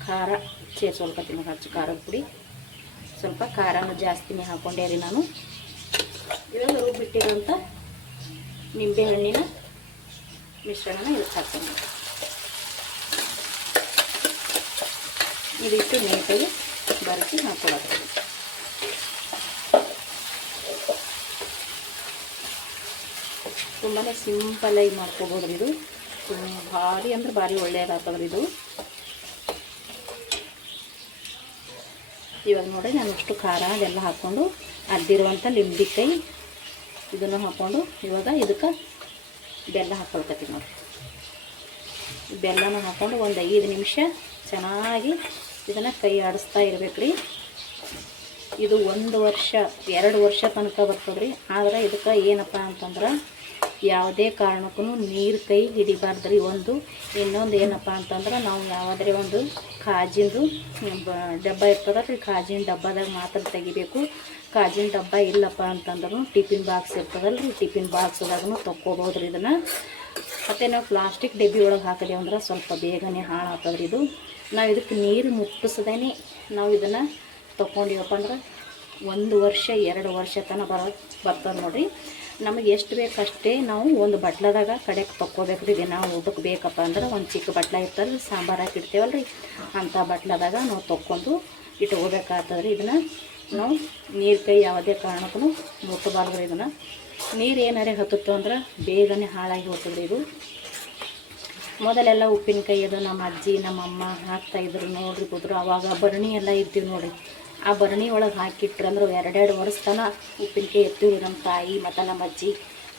ಖಾರ ಸೇರಿಸ್ಕೊಳ್ಕತ್ತೀನಿ. ಹಚ್ಚು ಖಾರದ ಪುಡಿ, ಸ್ವಲ್ಪ ಖಾರನೂ ಜಾಸ್ತಿನೇ ಹಾಕ್ಕೊಂಡೆ ರೀ ನಾನು. ಇವಾಗ ರುಬ್ಬಿಟ್ಟಿರೋಂಥ ನಿಂಬೆ ಹಣ್ಣಿನ ಮಿಶ್ರಣನ ಇದಕ್ಕೆ ಹಾಕ್ತೀನಿ. ಇದಿಷ್ಟು ನೀಟಾಗಿ ಬರೆಸಿ ಹಾಕೊಳ್ಳೋದು. ತುಂಬಾ ಸಿಂಪಲ್ಲಾಗಿ ಮಾಡ್ಕೋಬೋದು ಇದು. ಭಾರಿ ಅಂದ್ರೆ ಭಾರಿ ಒಳ್ಳೆಯದಾಗ್ತದ್ರಿ ಇದು. ಇವಾಗ ನೋಡಿ ನಾನು ಇಷ್ಟು ಖಾರ ಅದೆಲ್ಲ ಹಾಕ್ಕೊಂಡು ಅದ್ದಿರುವಂಥ ಲಿಂಬೆಕಾಯಿ ಇದನ್ನು ಹಾಕ್ಕೊಂಡು ಇವಾಗ ಇದಕ್ಕೆ ಬೆಲ್ಲ ಹಾಕ್ಕೊಳ್ಕತ್ತೀನಿ ನೋಡಿ. ಬೆಲ್ಲನ ಹಾಕ್ಕೊಂಡು ಒಂದು 5 ನಿಮಿಷ ಚೆನ್ನಾಗಿ ಇದನ್ನು ಕೈ ಆಡಿಸ್ತಾ ಇರ್ಬೇಕು ರೀ. ಇದು 1 ವರ್ಷ 2 ವರ್ಷ ತನಕ ಬರ್ತದೆ ರೀ. ಆದರೆ ಇದಕ್ಕೆ ಏನಪ್ಪ ಅಂತಂದ್ರೆ ಯಾವುದೇ ಕಾರಣಕ್ಕೂ ನೀರು ಕೈ ಹಿಡಿಬಾರ್ದು ರೀ. ಇನ್ನೊಂದು ಏನಪ್ಪ ಅಂತಂದ್ರೆ ನಾವು ಯಾವುದೇ ಒಂದು ಕಾಜಿಂದು ಡಬ್ಬ ಇರ್ತದ ರೀ, ಕಾಜಿನ ಡಬ್ಬದಾಗ ಮಾತ್ರ ತೆಗಿಬೇಕು. ಕಾಜಿನ ಡಬ್ಬ ಇಲ್ಲಪ್ಪ ಅಂತಂದ್ರೂ ಟಿಫಿನ್ ಬಾಕ್ಸ್ ಇರ್ತದಲ್ಲ ರೀ, ಟಿಫಿನ್ ಬಾಕ್ಸ್ದಾಗೂ ತೊಕ್ಕೋಬೋದು ರೀ ಇದನ್ನು. ಮತ್ತು ನಾವು ಪ್ಲಾಸ್ಟಿಕ್ ಡಬ್ಬಿ ಒಳಗೆ ಹಾಕಿದೆವು ಅಂದ್ರೆ ಸ್ವಲ್ಪ ಬೇಗನೆ ಹಾಳಾಗ್ತದ್ರಿ ಇದು. ನಾವು ಇದಕ್ಕೆ ನೀರು ಮುಟ್ಟಿಸ್ದೇ ನಾವು ಇದನ್ನು ತೊಗೊಂಡಿವಪ್ಪ ಅಂದ್ರೆ 1 ವರ್ಷ 2 ವರ್ಷ ತನಕ ಬರ್ತದೆ ನೋಡಿರಿ. ನಮಗೆ ಎಷ್ಟು ಬೇಕಷ್ಟೇ ನಾವು ಒಂದು ಬಟ್ಲದಾಗ ಕಡೆಗೆ ತೊಕ್ಕೋಬೇಕು ರೀ. ನಾವು ಊಟಕ್ಕೆ ಬೇಕಪ್ಪ ಅಂದ್ರೆ ಒಂದು ಚಿಕ್ಕ ಬಟ್ಲ ಇರ್ತದೆ, ಸಾಂಬಾರು ಹಾಕಿಡ್ತೇವಲ್ಲ ರೀ, ಅಂಥ ಬಟ್ಲದಾಗ ನಾವು ತೊಕ್ಕೊಂಡು ಇಟ್ಕೋಬೇಕಾಗ್ತದೆ ರೀ. ಇದನ್ನು ನಾವು ನೀರು ಕೈ ಯಾವುದೇ ಕಾರಣಕ್ಕೂ ಮುಟ್ಟಬಾರ್ದು ರೀ. ಇದನ್ನು ನೀರು ಏನಾರೇ ಹತ್ತುತ್ತೋ ಅಂದ್ರೆ ಬೇಗನೆ ಹಾಳಾಗಿ ಹೋಗ್ತದೆ ಇದು. ಮೊದಲೆಲ್ಲ ಉಪ್ಪಿನಕಾಯಿ ಅದು ನಮ್ಮ ಅಜ್ಜಿ ನಮ್ಮಮ್ಮ ಹಾಕ್ತಾಯಿದ್ರು ನೋಡ್ರಿ ಕೂತ್ರು. ಆವಾಗ ಭರಣಿ ಎಲ್ಲ ಇದ್ದೀವಿ ನೋಡಿರಿ. ಆ ಭರಣಿ ಒಳಗೆ ಹಾಕಿಟ್ರು ಅಂದ್ರೆ 2 ವರ್ಷ ತನಕ ಉಪ್ಪಿನಕಾಯಿ ಎತ್ತೀವಿ. ನಮ್ಮ ತಾಯಿ ಮತ್ತು ನಮ್ಮ ಅಜ್ಜಿ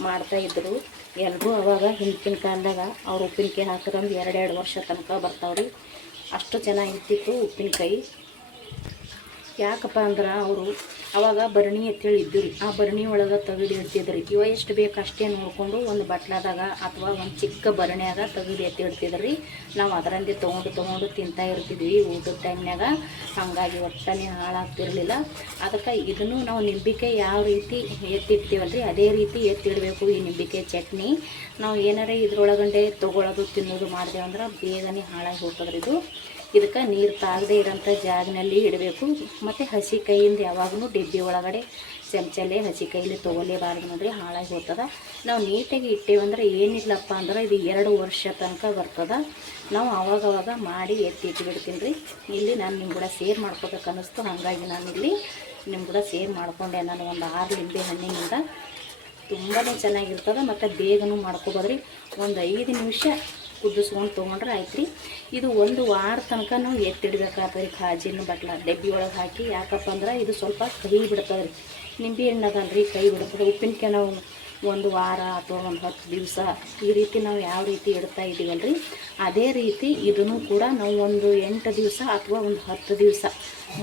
ಮಾಡ್ತಾಯಿದ್ರು ಎಲ್ಲರೂ. ಅವಾಗ ಹಿಂದಿನ ಕಾಲದಾಗ ಅವ್ರು ಉಪ್ಪಿನಕಾಯಿ ಹಾಕಿರಂದ್ರೆ 2 ವರ್ಷ ತನಕ ಬರ್ತಾವ್ರಿ. ಅಷ್ಟು ಚೆನ್ನಾಗಿರ್ತಿತ್ತು ಉಪ್ಪಿನಕಾಯಿ. ಯಾಕಪ್ಪ ಅಂದ್ರೆ ಅವರು ಅವಾಗ ಭರಣಿ ಅಂತೇಳಿ ಇದ್ದು ರೀ. ಆ ಭರಣಿ ಒಳಗೆ ತೆಗೆದು ಇಡ್ತಿದ್ರಿ. ಇವ ಎಷ್ಟು ಬೇಕು ಅಷ್ಟೇ ನೋಡಿಕೊಂಡು ಒಂದು ಬಟ್ಲದಾಗ ಅಥವಾ ಒಂದು ಚಿಕ್ಕ ಭರಣಿಯಾಗ ತೆಗೆದು ಇಡ್ತಿದ್ರಿ. ನಾವು ಅದರಂದೇ ತೊಗೊಂಡು ತಿಂತಾ ಇರ್ತಿದ್ವಿ ಊಟದ ಟೈಮ್ನಾಗ. ಹಾಗಾಗಿ ಒಟ್ಟನೆ ಹಾಳಾಗ್ತಿರ್ಲಿಲ್ಲ. ಅದಕ್ಕೆ ಇದನ್ನು ನಾವು ನಿಂಬೆಕಾಯಿ ಯಾವ ರೀತಿ ಎತ್ತಿಡ್ತೀವಲ್ರಿ ಅದೇ ರೀತಿ ಎತ್ತಿಡಬೇಕು. ಈ ನಿಂಬೆಕಾಯಿ ಚಟ್ನಿ ನಾವು ಏನಾರೇ ಇದ್ರೊಳಗಂಡೆ ತೊಗೊಳೋದು ತಿನ್ನೋದು ಮಾಡಿದೆವು ಅಂದ್ರೆ ಬೇಗನೆ ಹಾಳಾಗಿ ಹೋಗ್ತದ್ರಿ ಇದು. ಇದಕ್ಕೆ ನೀರು ತಾಗದೇ ಇರೋಂಥ ಜಾಗನಲ್ಲಿ ಇಡಬೇಕು. ಮತ್ತು ಹಸಿ ಕೈಯಿಂದ ಯಾವಾಗಲೂ ಡಬ್ಬಿ ಒಳಗಡೆ ಚಮಚಲ್ಲೇ ಹಸಿ ಕೈಯಲ್ಲಿ ತೊಗೊಲೇಬಾರ್ದು ನೋಡಿರಿ, ಹಾಳಾಗಿ ಹೋಗ್ತದೆ. ನಾವು ನೀಟಾಗಿ ಇಟ್ಟೇವಂದ್ರೆ ಏನಿಲ್ಲಪ್ಪ ಅಂದ್ರೆ ಇದು 2 ವರ್ಷ ತನಕ ಬರ್ತದೆ. ನಾವು ಆವಾಗವಾಗ ಮಾಡಿ ಎತ್ತಿಟ್ಬಿಡ್ತೀನಿ ರೀ. ಇಲ್ಲಿ ನಾನು ನಿಮ್ಮ ಕೂಡ ಶೇರ್ ಮಾಡ್ಕೋಬೇಕು ಅನ್ನಿಸ್ತು, ಹಾಗಾಗಿ ನಾನಿಲ್ಲಿ ನಿಮ್ಮ ಕೂಡ ಶೇರ್ ಮಾಡಿಕೊಂಡೆ. ನಾನು ಒಂದು 6 ಲಿಂಬೆ ಹಣ್ಣಿನಿಂದ ತುಂಬಾ ಚೆನ್ನಾಗಿರ್ತದೆ ಮತ್ತು ಬೇಗನೂ ಮಾಡ್ಕೊಬೋದ್ರಿ. ಒಂದು 5 ನಿಮಿಷ ಕುದಿಸ್ಕೊಂಡು ತೊಗೊಂಡ್ರೆ ಆಯ್ತು ರೀ. ಇದು 1 ವಾರ ತನಕ ನಾವು ಎತ್ತಿಡ್ಬೇಕಾಗ್ತದೆ ರೀ ಕಾಜಿನ ಬಟ್ಲ ಡಬ್ಬಿ ಒಳಗೆ ಹಾಕಿ. ಯಾಕಪ್ಪ ಅಂದ್ರೆ ಇದು ಸ್ವಲ್ಪ ಕಹಿ ಬಿಡ್ತದೆ ರೀ. ನಿಂಬೆ ಹಣ್ಣು ಅದಲ್ಲ ರೀ, ಕೈ ಬಿಡ್ತದೆ. ಉಪ್ಪಿನಕಾಯಿ ನಾವು 1 ವಾರ ಅಥವಾ ಒಂದು 10 ದಿವಸ ಈ ರೀತಿ ನಾವು ಯಾವ ರೀತಿ ಇಡ್ತಾ ಇದ್ದೀವಲ್ಲ ರೀ, ಅದೇ ರೀತಿ ಇದನ್ನು ಕೂಡ ನಾವು ಒಂದು 8 ದಿವಸ ಅಥವಾ ಒಂದು 10 ದಿವಸ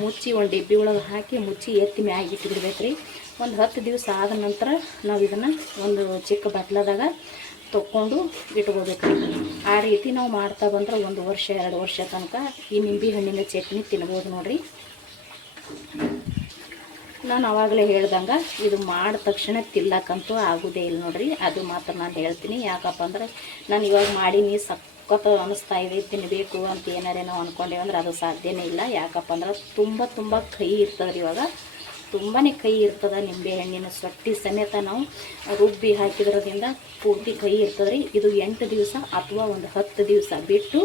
ಮುಚ್ಚಿ ಒಂದು ಡಬ್ಬಿ ಒಳಗೆ ಹಾಕಿ ಮುಚ್ಚಿ ಎತ್ತಿ ಮ್ಯಾಗ ಇಟ್ಬಿಡ್ಬೇಕು ರೀ. ಒಂದು 10 ದಿವಸ ಆದ ನಂತರ ನಾವು ಇದನ್ನು ಒಂದು ಚಿಕ್ಕ ಬಟ್ಲದಾಗ ತೊಗೊಂಡು ಇಟ್ಕೋಬೇಕು ರೀ. ಆ ರೀತಿ ನಾವು ಮಾಡ್ತಾ ಬಂದ್ರೆ 1 ವರ್ಷ 2 ವರ್ಷ ತನಕ ಈ ನಿಂಬೆ ಹಣ್ಣಿನ ಚಟ್ನಿ ತಿನ್ಬೋದು ನೋಡಿರಿ. ನಾನು ಆವಾಗಲೇ ಹೇಳ್ದಂಗೆ ಇದು ಮಾಡಿದ ತಕ್ಷಣ ತಿಲ್ಲಕ್ಕಂತೂ ಆಗೋದೇ ಇಲ್ಲ ನೋಡಿರಿ. ಅದು ಮಾತ್ರ ನಾನು ಹೇಳ್ತೀನಿ. ಯಾಕಪ್ಪ ಅಂದ್ರೆ ನಾನು ಇವಾಗ ಮಾಡೀನಿ ಸಖತ್ ಅನ್ನಿಸ್ತಾ ಇದೆ ತಿನ್ನಬೇಕು ಅಂತ ಏನಾರೇ ನಾವು ಅಂದ್ಕೊಂಡೇವೆ ಅಂದ್ರೆ ಅದು ಸಾಧ್ಯನೇ ಇಲ್ಲ. ಯಾಕಪ್ಪ ಅಂದ್ರೆ ತುಂಬ ಕಹಿ ಇರ್ತದೆ ರೀ. ಇವಾಗ ತುಂಬಾ ಕಹಿ ಇರ್ತದೆ. ನಿಂಬೆ ಹಣ್ಣಿನ ಸೊಟ್ಟಿ ಸಮೇತ ನಾವು ರುಬ್ಬಿ ಹಾಕಿದ್ರದಿಂದ ಪೂರ್ತಿ ಕಹಿ ಇರ್ತದೆ ರೀ. ಇದು 8 ದಿವಸ ಅಥವಾ ಒಂದು 10 ದಿವಸ ಬಿಟ್ಟು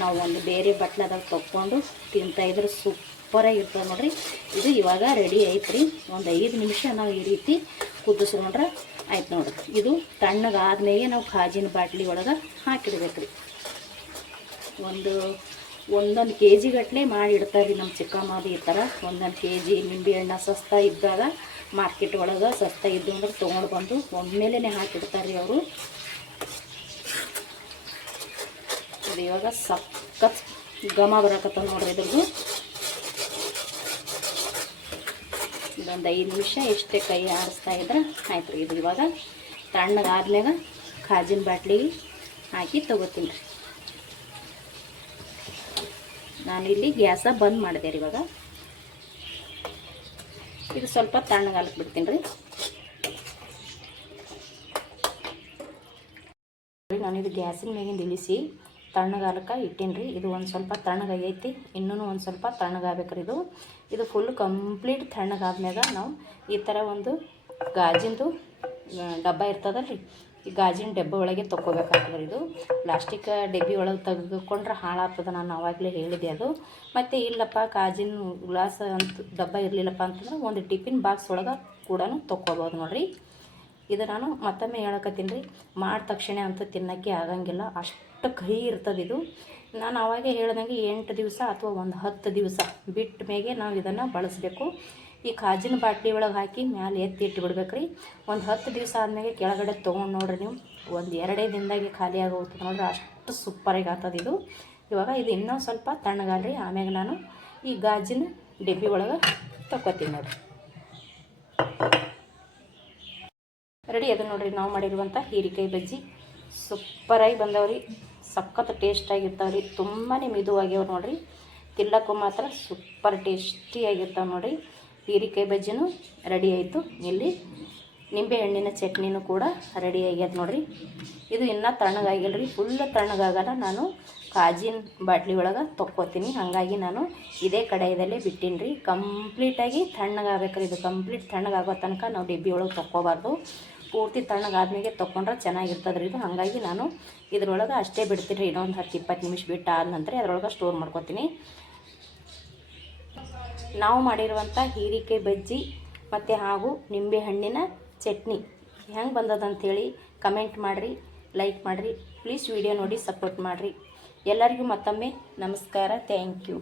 ನಾವು ಒಂದು ಬೇರೆ ಬಟ್ಲದಾಗ ತೊಗೊಂಡು ತಿಂತಾಯಿದ್ರೆ ಸೂಪರಾಗಿರ್ತದೆ ನೋಡಿರಿ. ಇದು ಇವಾಗ ರೆಡಿ ಆಯ್ತು ರೀ. ಒಂದು 5 ನಿಮಿಷ ನಾವು ಈ ರೀತಿ ಕುದಿಸ್ಕೊಂಡ್ರೆ ಆಯ್ತು ನೋಡಿರಿ. ಇದು ತಣ್ಣಗಾದ್ಮೇಲೆ ನಾವು ಕಾಜಿನ ಬಾಟ್ಲಿ ಒಳಗೆ ಹಾಕಿಡ್ಬೇಕು ರೀ. ಒಂದೊಂದು kg ಗಟ್ಟಲೆ ಮಾಡಿ ಇಡ್ತಾರೆ ನಮ್ಮ ಚಿಕ್ಕಮ್ಮದು ಈ ಥರ. 1 kg ನಿಂಬೆಹಣ್ಣು ಸಸ್ತಾ ಇದ್ದಾಗ ಮಾರ್ಕೆಟ್ ಒಳಗೆ ಸಸ್ತಾ ಇದ್ದು ಅಂದ್ರೆ ತೊಗೊಂಡು ಬಂದು ಒಮ್ಮೆಲೇ ಹಾಕಿಡ್ತಾರೆ ರೀ ಅವರು. ಇದು ಇವಾಗ ಸಖತ್ ಘಮ ಬರಕತ್ತ ನೋಡ್ರಿ. ಇದ್ರದ್ದು ಇದೊಂದು 5 ನಿಮಿಷ ಇಷ್ಟೇ ಕೈ ಆಡಿಸ್ತಾ ಇದ್ರೆ ಆಯ್ತು ರೀ. ಇದು ಇವಾಗ ತಣ್ಣಗಾದ್ಮೇಲೆ ಕಾಜಿನ ಬಾಟ್ಲಿಗೆ ಹಾಕಿ ತೊಗೋತೀನಿ ರೀ. ನಾನಿಲ್ಲಿ ಗ್ಯಾಸ ಬಂದ್ ಮಾಡಿದೆ ರೀ. ಇವಾಗ ಇದು ಸ್ವಲ್ಪ ತಣ್ಣಗಾಲಕ್ಕೆ ಬಿಡ್ತೀನಿ ರೀ. ನಾನಿದು ಗ್ಯಾಸಿನ ಮ್ಯಾಗಿಂದ ಇಳಿಸಿ ತಣ್ಣಗಾಲಕ್ಕೆ ಇಟ್ಟೀನಿ ರೀ. ಇದು ಒಂದು ಸ್ವಲ್ಪ ತಣ್ಣಗಾಗೈತಿ, ಇನ್ನೂ ಒಂದು ಸ್ವಲ್ಪ ತಣ್ಣಗಾಗಬೇಕ್ರಿ. ಇದು ಫುಲ್ ಕಂಪ್ಲೀಟ್ ತಣ್ಣಗಾದ್ಮ್ಯಾಗ ನಾವು ಈ ಥರ ಒಂದು ಗಾಜಿಂದು ಡಬ್ಬ ಇರ್ತದಲ್ಲ ರೀ, ಈ ಗಾಜಿನ ಡಬ್ಬ ಒಳಗೆ ತೊಗೋಬೇಕಾಗ್ತದೆ. ಇದು ಪ್ಲಾಸ್ಟಿಕ್ ಡಬ್ಬಿ ಒಳಗೆ ತೆಗೆದುಕೊಂಡ್ರೆ ಹಾಳಾಗ್ತದೆ, ನಾನು ಆವಾಗಲೇ ಹೇಳಿದೆ ಅದು. ಮತ್ತು ಇಲ್ಲಪ್ಪ ಗಾಜಿನ ಗ್ಲಾಸ್ ಅಂತ ಡಬ್ಬ ಇರಲಿಲ್ಲಪ್ಪ ಅಂತಂದ್ರೆ ಒಂದು ಟಿಫಿನ್ ಬಾಕ್ಸ್ ಒಳಗೆ ಕೂಡ ತೊಗೋಬೋದು ನೋಡಿರಿ. ಇದು ನಾನು ಮತ್ತೊಮ್ಮೆ ಹೇಳಕತ್ತೀನಿ ರೀ, ಮಾಡಿದ ತಕ್ಷಣ ಅಂತೂ ತಿನ್ನೋಕ್ಕೆ ಆಗಂಗಿಲ್ಲ, ಅಷ್ಟು ಕಹಿ ಇರ್ತದೆ ಇದು. ನಾನು ಆವಾಗೇ ಹೇಳ್ದಂಗೆ 8 ದಿವಸ ಅಥವಾ ಒಂದು 10 ದಿವಸ ಬಿಟ್ಟ ಮೇಲೆ ನಾವು ಇದನ್ನು ಬಳಸಬೇಕು. ಈ ಕಾಜಿನ ಬಾಟ್ಲಿ ಒಳಗೆ ಹಾಕಿ ಮ್ಯಾಲೆ ಎತ್ತಿ ಇಟ್ಟು ಬಿಡ್ಬೇಕ್ರಿ. ಒಂದು 10 ದಿವಸ ಆದಮೇಲೆ ಕೆಳಗಡೆ ತೊಗೊಂಡು ನೋಡ್ರಿ ನೀವು, ಒಂದು 2 ದಿನದಾಗೆ ಖಾಲಿ ಆಗೋಗ್ತದೆ ನೋಡ್ರಿ, ಅಷ್ಟು ಸೂಪರಾಗಿ ಆಗ್ತದೆ ಇದು. ಇವಾಗ ಇದು ಇನ್ನೂ ಸ್ವಲ್ಪ ತಣ್ಣಗಾಲ್ರಿ, ಆಮ್ಯಾಗ ನಾನು ಈ ಗಾಜಿನ ಡಬ್ಬಿ ಒಳಗೆ ತಗೋತೀನಿ ನೋಡಿರಿ. ರೆಡಿ ಅದು ನೋಡಿರಿ, ನಾವು ಮಾಡಿರುವಂಥ ಹೀರೆಕಾಯಿ ಬಜ್ಜಿ ಸೂಪರಾಗಿ ಬಂದವ್ರಿ, ಸಖತ್ ಟೇಸ್ಟಾಗಿರ್ತಾವೆ ರೀ, ತುಂಬಾ ಮಿದುವಾಗ್ಯಾವ ನೋಡಿರಿ. ತಿನ್ನಕ್ಕೂ ಮಾತ್ರ ಸೂಪರ್ ಟೇಸ್ಟಿಯಾಗಿರ್ತಾವೆ ನೋಡಿರಿ. ಹೀರೆಕಾಯಿ ಬಜ್ಜಿನೂ ರೆಡಿ ಆಯಿತು. ಇಲ್ಲಿ ನಿಂಬೆ ಹಣ್ಣಿನ ಚಟ್ನಿನೂ ಕೂಡ ರೆಡಿ ಆಗ್ಯದ ನೋಡಿರಿ. ಇದು ಇನ್ನೂ ತಣ್ಣಗಾಗಿಲ್ಲ ರೀ, ಫುಲ್ ತಣ್ಣಗಾಗಲ್ಲ, ನಾನು ಕಾಜಿನ ಬಾಟ್ಲಿ ಒಳಗೆ ತೊಕ್ಕೋತೀನಿ. ಹಾಗಾಗಿ ನಾನು ಇದೇ ಕಡಾಯದಲ್ಲೇ ಬಿಟ್ಟೀನಿ ರೀ. ಕಂಪ್ಲೀಟಾಗಿ ತಣ್ಣಗಾಗಬೇಕ್ರಿ, ಇದು ಕಂಪ್ಲೀಟ್ ತಣ್ಣಗಾಗೋ ತನಕ ನಾವು ಡಬ್ಬಿ ಒಳಗೆ ತೊಕ್ಕೋಬಾರ್ದು. ಪೂರ್ತಿ ತಣ್ಣಗಾದ್ಮೇಲೆ ತೊಗೊಂಡ್ರೆ ಚೆನ್ನಾಗಿರ್ತದೆ ರೀ ಇದು. ಹಾಗಾಗಿ ನಾನು ಇದ್ರೊಳಗೆ ಅಷ್ಟೇ ಬಿಡ್ತೀನಿ ರೀ. ಇನ್ನೊಂದು 10-20 ನಿಮಿಷ ಬಿಟ್ಟು ಆದ ನಂತರ ಅದರೊಳಗೆ ಸ್ಟೋರ್ ಮಾಡ್ಕೊತೀನಿ. ನಾವು ಮಾಡಿರುವಂಥ ಹೀರೆಕಾಯಿ ಬಜ್ಜಿ ಮತ್ತು ಹಾಗೂ ನಿಂಬೆ ಹಣ್ಣಿನ ಚಟ್ನಿ ಹೆಂಗೆ ಬಂದದಂಥೇಳಿ ಕಮೆಂಟ್ ಮಾಡಿರಿ, ಲೈಕ್ ಮಾಡಿರಿ, ಪ್ಲೀಸ್ ವಿಡಿಯೋ ನೋಡಿ ಸಪೋರ್ಟ್ ಮಾಡಿರಿ. ಎಲ್ಲರಿಗೂ ಮತ್ತೊಮ್ಮೆ ನಮಸ್ಕಾರ, ಥ್ಯಾಂಕ್ ಯು.